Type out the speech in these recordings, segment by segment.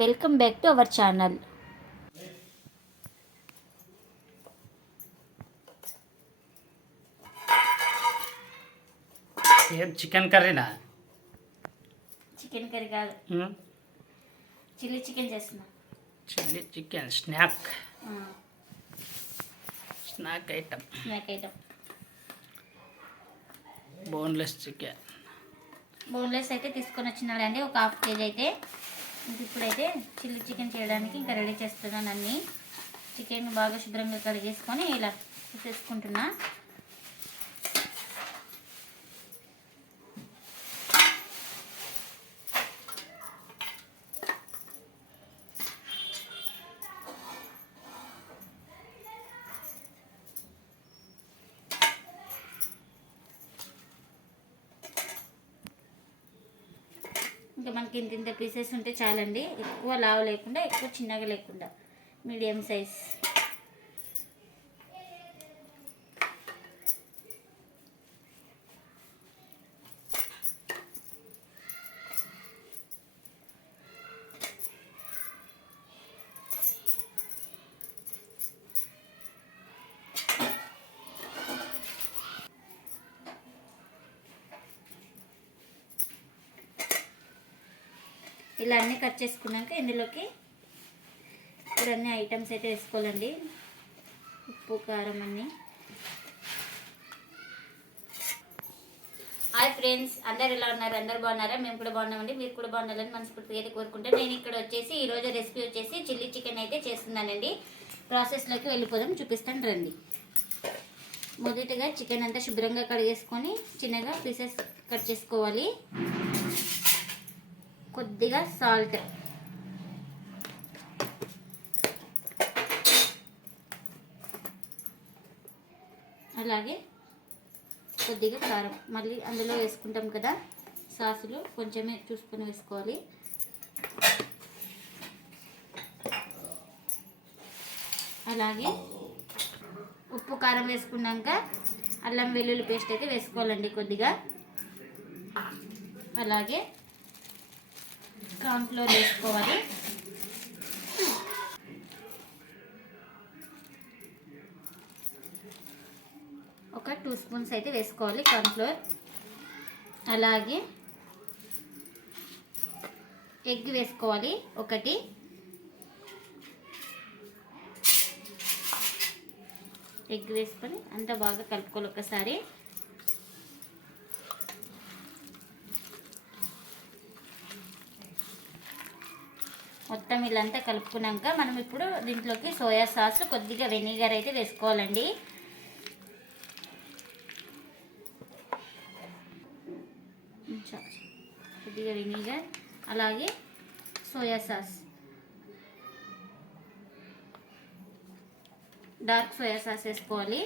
Welcome back to our channel. ఏం chicken కర్రీనా? Chicken curry కాదు. చిల్లీ చికెన్ చేస్తున్నా. Chilli chicken snack. Snack item. Snack item. Boneless chicken. Boneless అయితే తీసుకొని వచ్చినాడండి. ఒక హాఫ్ కేజీ అయితే. ఇప్పుడైతే చిల్లీ చికెన్ చేయడానికి ఇంకా రెడీ చేస్తున్నాను అన్నీ. చికెన్ బాగా శుభ్రంగా కడిగేసుకొని ఇలా తీసేసుకుంటున్నా. ఇంకా మనకి ఇంత ఇంత పీసెస్ ఉంటే చాలండి. ఎక్కువ లావు లేకుండా ఎక్కువ చిన్నగా లేకుండా మీడియం సైజ్ ఇలా అన్నీ కట్ చేసుకున్నాక ఇందులోకి ఇప్పుడు అన్ని ఐటమ్స్ అయితే వేసుకోవాలండి. ఉప్పు కారం అన్నీ. హాయ్ ఫ్రెండ్స్ అందరు ఎలా ఉన్నారు? అందరు బాగున్నారా? మేము కూడా బాగున్నామండి. మీరు కూడా బాగున్నారని మనస్ఫూర్తిగా అయితే కోరుకుంటే. నేను ఇక్కడ వచ్చేసి ఈ రోజు రెసిపీ వచ్చేసి చిల్లీ చికెన్ అయితే చేస్తున్నానండి. ప్రాసెస్లోకి వెళ్ళిపోదాం. చూపిస్తాను రండి. మొదటిగా చికెన్ అంతా శుభ్రంగా కడిగేసుకొని చిన్నగా పీసెస్ కట్ చేసుకోవాలి. కొద్దిగా సాల్ట్. అలాగే కొద్దిగా కారం. మళ్ళీ అందులో వేసుకుంటాం కదా సాసులు కొంచెమే చూసుకొని వేసుకోవాలి. అలాగే ఉప్పు కారం వేసుకున్నాక అల్లం వెల్లుల్లి పేస్ట్ అయితే వేసుకోవాలండి కొద్దిగా. అలాగే కార్న్ఫ్లోర్ వేసుకోవాలి. ఒక టూ స్పూన్స్ అయితే వేసుకోవాలి కార్న్ఫ్లోర్ అలాగే ఎగ్ వేసుకోవాలి ఒకటి. ఎగ్ వేసుకొని అంతా బాగా కలుపుకోవాలి ఒకసారి. మొత్తం ఇలాంతా కలుపుకున్నాక మనం ఇప్పుడు దీంట్లోకి సోయా సాస్ కొద్దిగా వెనిగర్ అయితే వేసుకోవాలండి. కొద్దిగా వెనిగర్ అలాగే soya sauce. Dark soya sauce వేసుకోవాలి.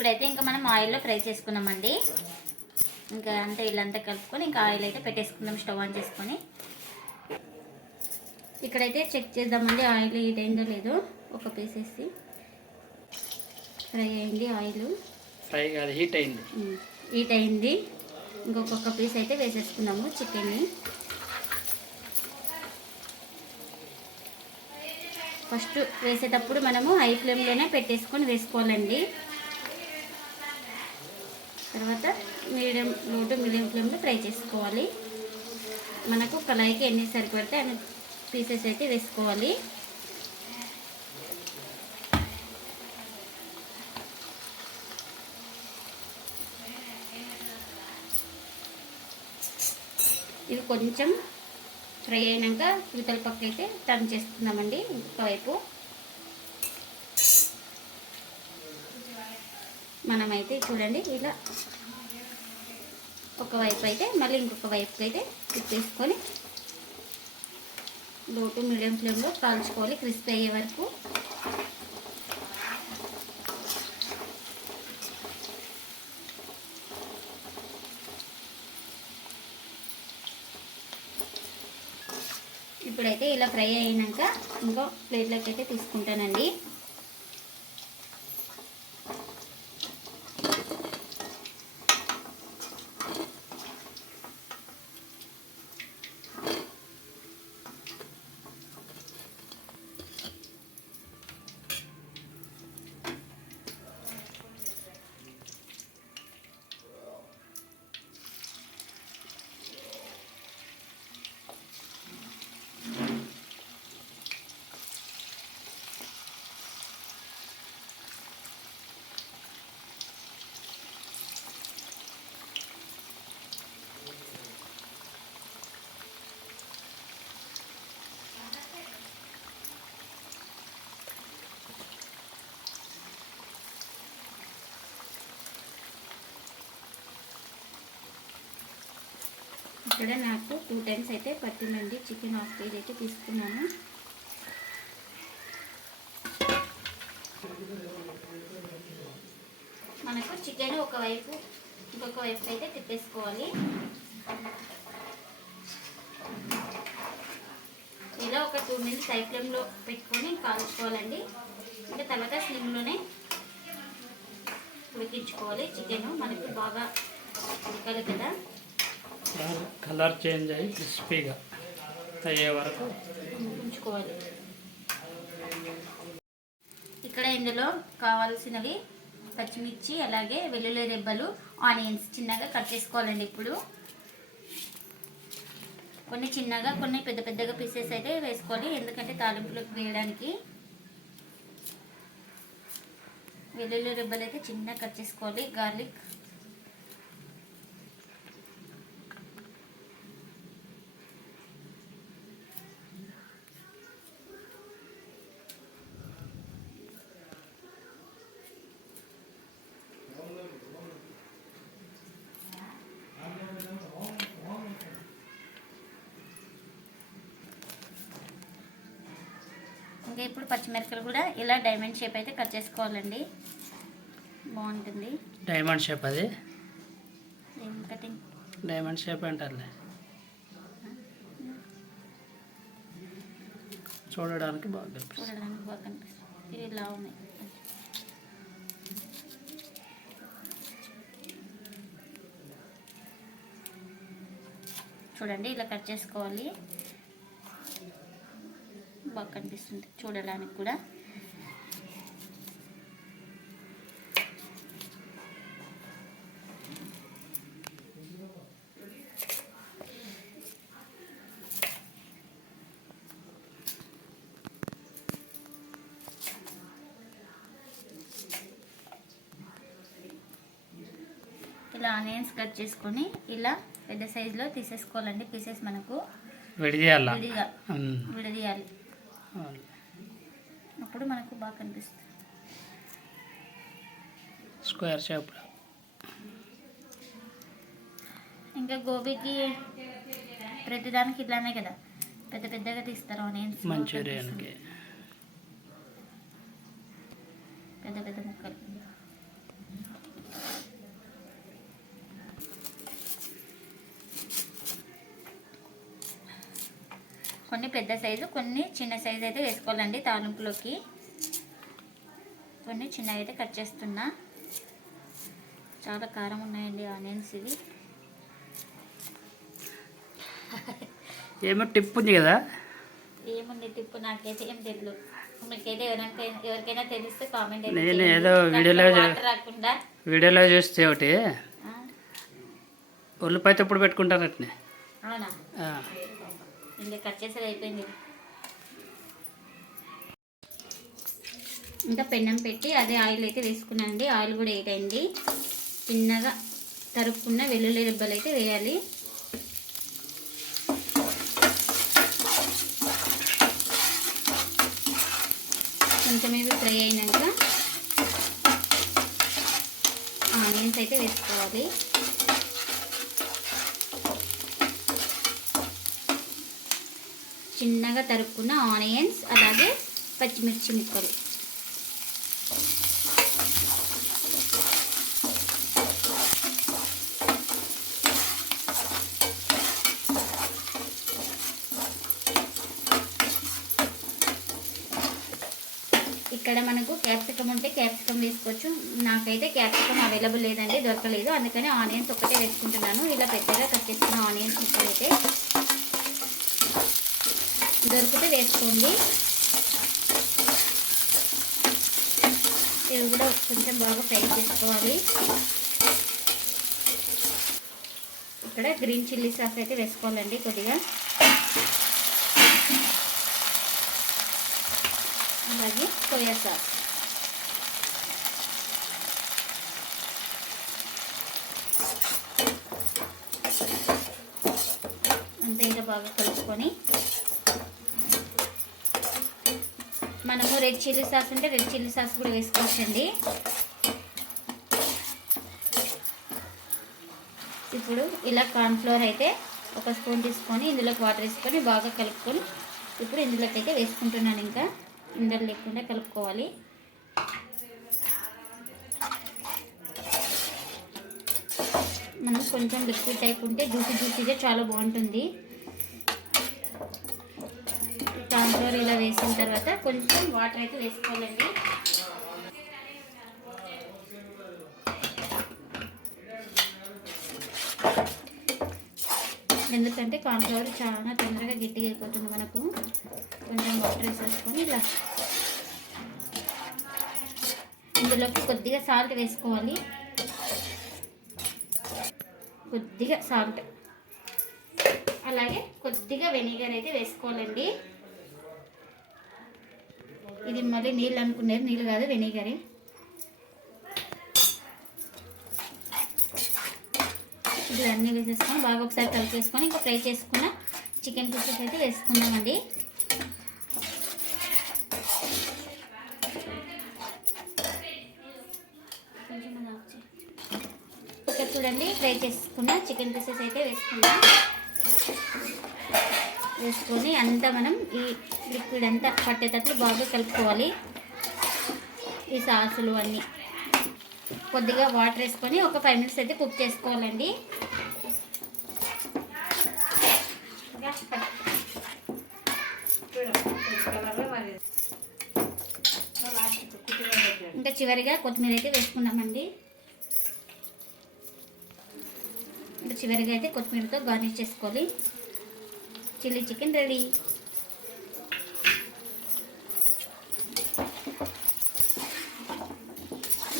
ఇప్పుడైతే ఇంకా మనం ఆయిల్లో ఫ్రై చేసుకున్నామండి. ఇంకా అంతా ఇల్లంతా కలుపుకొని ఇంకా ఆయిల్ అయితే పెట్టేసుకుందాం స్టవ్ ఆన్ చేసుకొని. ఇక్కడైతే చెక్ చేద్దామండి ఆయిల్ హీట్ అయిందో లేదో. ఒక పీస్ వేసి ఫ్రై అయింది ఆయిల్. ఫ్రై కాదు హీట్ అయింది. హీట్ అయింది. ఇంకొక పీస్ అయితే వేసేసుకున్నాము చికెన్ని. ఫస్ట్ వేసేటప్పుడు మనము హై ఫ్లేమ్లోనే పెట్టేసుకొని వేసుకోవాలండి. తర్వాత మీడియం లో టు మీడియం ఫ్లేమ్లో ఫ్రై చేసుకోవాలి. మనకు కళాయికి ఎన్ని సరిపడితే అన్ని పీసెస్ అయితే వేసుకోవాలి. ఇవి కొంచెం ఫ్రై అయినాక పీతల పక్క అయితే టర్న్ చేస్తున్నామండి ఇంకొక వైపు మనమైతే చూడండి ఇలా ఒక వైపు అయితే మళ్ళీ ఇంకొక వైపుకి అయితే తిప్పేసుకొని లో టు మీడియం ఫ్లేమ్లో కాల్చుకోవాలి క్రిస్పీ అయ్యే వరకు. ఇప్పుడైతే ఇలా ఫ్రై అయినాక ఇంకో ప్లేట్లోకి అయితే తీసుకుంటానండి. ఇక్కడ నాకు టూ టైమ్స్ అయితే పట్టిందండి చికెన్ హాఫ్ కేజీ అయితే తీసుకున్నాను. మనకు చికెన్ ఒకవైపు ఇంకొక వైపు అయితే తిప్పేసుకోవాలి. ఇలా ఒక టూ మినిట్స్ హై ఫ్లేమ్లో పెట్టుకొని కాల్చుకోవాలండి. ఇంకా తర్వాత స్లిమ్లోనే ఉడికించుకోవాలి. చికెన్ మనకు బాగా ఉడకాలి కదా. కలర్ చేంజ్ అయ్యి క్రిస్పీగా అయ్యే వరకు ఉంచుకోవాలి ఇక్కడ ఇందులో కావాల్సినవి పచ్చిమిర్చి అలాగే వెల్లుల్లి రెబ్బలు ఆనియన్స్ చిన్నగా కట్ చేసుకోవాలండి ఇప్పుడు. కొన్ని చిన్నగా కొన్ని పెద్ద పెద్దగా పీసెస్ అయితే వేసుకోవాలి. ఎందుకంటే తాలింపులోకి వేయడానికి వెల్లుల్లి రెబ్బలు అయితే చిన్నగా కట్ చేసుకోవాలి. గార్లిక్ ఇంకా ఇప్పుడు పచ్చిమిరపకాయలు కూడా ఇలా డైమండ్ షేప్ అయితే కట్ చేసుకోవాలండి. బాగుంటుంది. డైమండ్ షేప్ అది? కటింగ్ డైమండ్ షేప్ అంటారులే. చూడడానికి బాగా కనిపిస్తుంది. చూడడానికి బాగా కనిపిస్తుంది. ఇవి ఇలా ఉన్నాయి చూడండి ఇలా కట్ చేసుకోవాలి. బాగా కనిపిస్తుంది చూడడానికి కూడా. ఇలా ఆనియన్స్ కట్ చేసుకొని ఇలా పెద్ద సైజులో తీసేసుకోవాలండి. పీసెస్ మనకు విడిచేయాల విడిగా విడదీయాలి. అప్పుడు మనకు బాగా కనిపిస్తుంది. స్క్వేర్ షేప్లో. ఇంకా గోబీకి ప్రతిదానికి ఇట్లానే కదా. పెద్ద పెద్దగా తీస్తారు ఆనియన్స్ మంచూరియన్కి. పెద్ద పెద్ద ముక్కలు. కొన్ని పెద్ద సైజు కొన్ని చిన్న సైజు అయితే వేసుకోవాలండి తాలింపులోకి. కొన్ని చిన్నవి అయితే కట్ చేస్తున్నా. చాలా కారం ఉన్నాయండి ఆనియన్స్ ఇవి. ఏమో టిప్ ఉంది కదా? ఏముంది టిప్పు నాకైతే ఏం తెలియదు మీకైతే ఎవరికైనా తెలిస్తే కామెంట్ నేను ఏదో వీడియోలో రాకుండా. వీడియోలో చూస్తే ఒకటి. ఉల్లిపాయ తప్పుడు పెట్టుకుంటారు అట్నే అవునా. ఇంకా కట్ చేసేది అయిపోయింది. ఇంకా పెన్నం పెట్టి అదే ఆయిల్ అయితే వేసుకున్నానండి. ఆయిల్ కూడా హీట్ చిన్నగా తరుక్కున్న వెల్లుల్లి రెబ్బలు అయితే వేయాలి. కొంచెం ఇవి ఫ్రై అయినాక ఆనియన్స్ అయితే వేసుకోవాలి. చిన్నగా తరుక్కున్న ఆనియన్స్ అలాగే పచ్చిమిర్చి ముక్కలు. ఇక్కడ మనకు క్యాప్సికమ్ ఉంటే క్యాప్సికమ్ వేసుకోవచ్చు నాకైతే క్యాప్సికమ్ అవైలబుల్ లేదండి దొరకలేదు. అందుకని ఆనియన్స్ ఒక్కటే వేసుకుంటున్నాను ఇలా పెద్దగా కట్ చేసుకున్న ఆనియన్స్ ముక్కలు అయితే దొరికితే వేసుకోండి. ఇవి కూడా కొంచెం బాగా ఫ్రై చేసుకోవాలి. ఇక్కడ గ్రీన్ చిల్లీ సాస్ అయితే వేసుకోవాలండి కొద్దిగా. అలాగే సోయా సాస్. అంతే ఇంకా బాగా కలుపుకొని మనము రెడ్ చిల్లీ సాస్ ఉంటే రెడ్ చిల్లీ సాస్ కూడా వేసుకోవచ్చండి. ఇప్పుడు ఇలా కార్న్ఫ్లోర్ అయితే ఒక స్పూన్ తీసుకొని ఇందులోకి వాటర్ వేసుకొని బాగా కలుపుకొని ఇప్పుడు ఇందులోకి అయితే వేసుకుంటున్నాను ఇంకా. ఇందరు లేకుండా కలుపుకోవాలి. మనం కొంచెం లిక్విడ్ టైప్ ఉంటే జ్యూసీ జ్యూసీగా చాలా బాగుంటుంది. కార్న్ఫ్లోర్ ఇలా వేసిన తర్వాత కొంచెం వాటర్ అయితే వేసుకోవాలండి. ఎందుకంటే కార్న్ఫ్లవర్ చాలా తొందరగా గట్టిగా అయిపోతుంది మనకు. కొంచెం వాటర్ వేసేసుకొని ఇలా ఇందులోకి కొద్దిగా సాల్ట్ వేసుకోవాలి. కొద్దిగా సాల్ట్. అలాగే కొద్దిగా వెనిగర్ అయితే వేసుకోవాలండి. ఇది మళ్ళీ నీళ్ళు అనుకునేది నీళ్ళు కాదు వెనిగరే. ఇట్లా అన్నీ వేసేసుకొని బాగా ఒకసారి కలిపేసుకొని ఇంకా ఫ్రై చేసుకున్న చికెన్ పీసెస్ అయితే వేసుకుందామండి. కొంచెం ఇక్కడ చూడండి ఫ్రై చేసుకున్న చికెన్ పీసెస్ అయితే వేసుకుందాం. వేసుకొని అంతా మనం ఈ లిక్విడ్ అంతా పట్టేటట్లు బాగా కలుపుకోవాలి. ఈ సాసులు అన్నీ కొద్దిగా వాటర్ వేసుకొని ఒక ఫైవ్ మినిట్స్ అయితే కుక్ చేసుకోవాలండి. ఇంకా చివరిగా కొత్తిమీర అయితే వేసుకున్నామండి. ఇంకా చివరిగా అయితే కొత్తిమీరతో గార్నిష్ చేసుకోవాలి. Chilli chicken ready.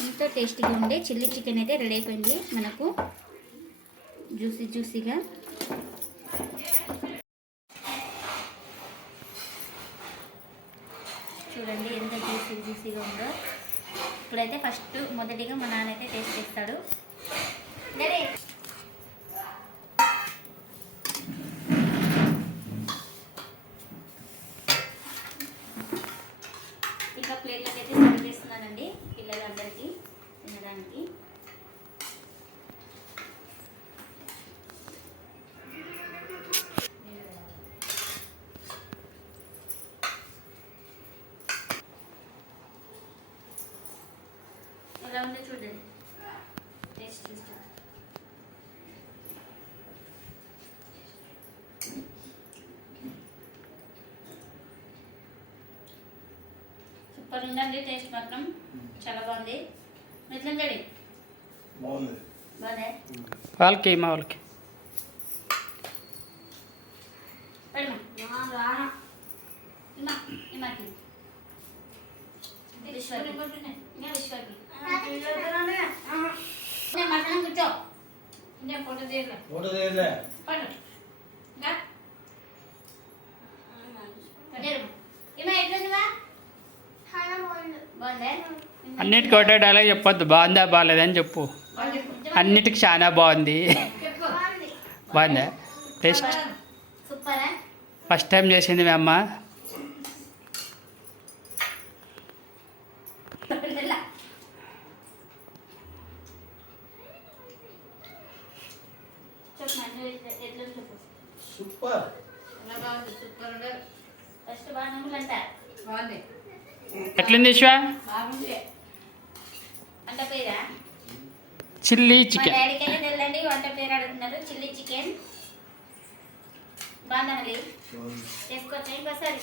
ఎంతో టేస్టీగా ఉండే చిల్లీ చికెన్ అయితే రెడీ అయిపోయింది మనకు. జ్యూసీ జ్యూసీగా. చూడండి ఎంత జ్యూసీ జ్యూసీగా ఉందో. ఇప్పుడైతే ఫస్ట్ మొదటిగా మా నాన్న అయితే టేస్ట్ చేస్తాడు. డాడీ ఇక సర్వ్ చేస్తున్నానండి పిల్లలందరికీ తినడానికి ఎలా ఉందో చూడండి టేస్ట్ చూస్తే సూపర్ ఉందండి టేస్ట్ మాత్రం చాలా బాగుంది. ఎట్లా డాడీ బాగుంది. బాగుంది? వాళ్ళకి మా వాళ్ళకి. మటన్ కూర్చో. నేను ఫోటో తీయలే ఫోటో తీయలే. అన్నిటికీ ఒకటే డైలాగ్ చెప్పొద్దు. బాగుందా? బాగాలేదని చెప్పు. అన్నిటికి చాలా బాగుంది. బాగుందా? టేస్ట్ సూపరా ఫస్ట్ టైం చేసింది మీ అమ్మ. సూపర్ ఎట్లుంది విశ్వ? వంట పేరా? Chilli chicken. తెలియండి వంట పేరు అడుగుతున్నారు చిల్లీ చికెన్. బాగుందా మరి? చేసుకోవచ్చా ఇంకోసారి.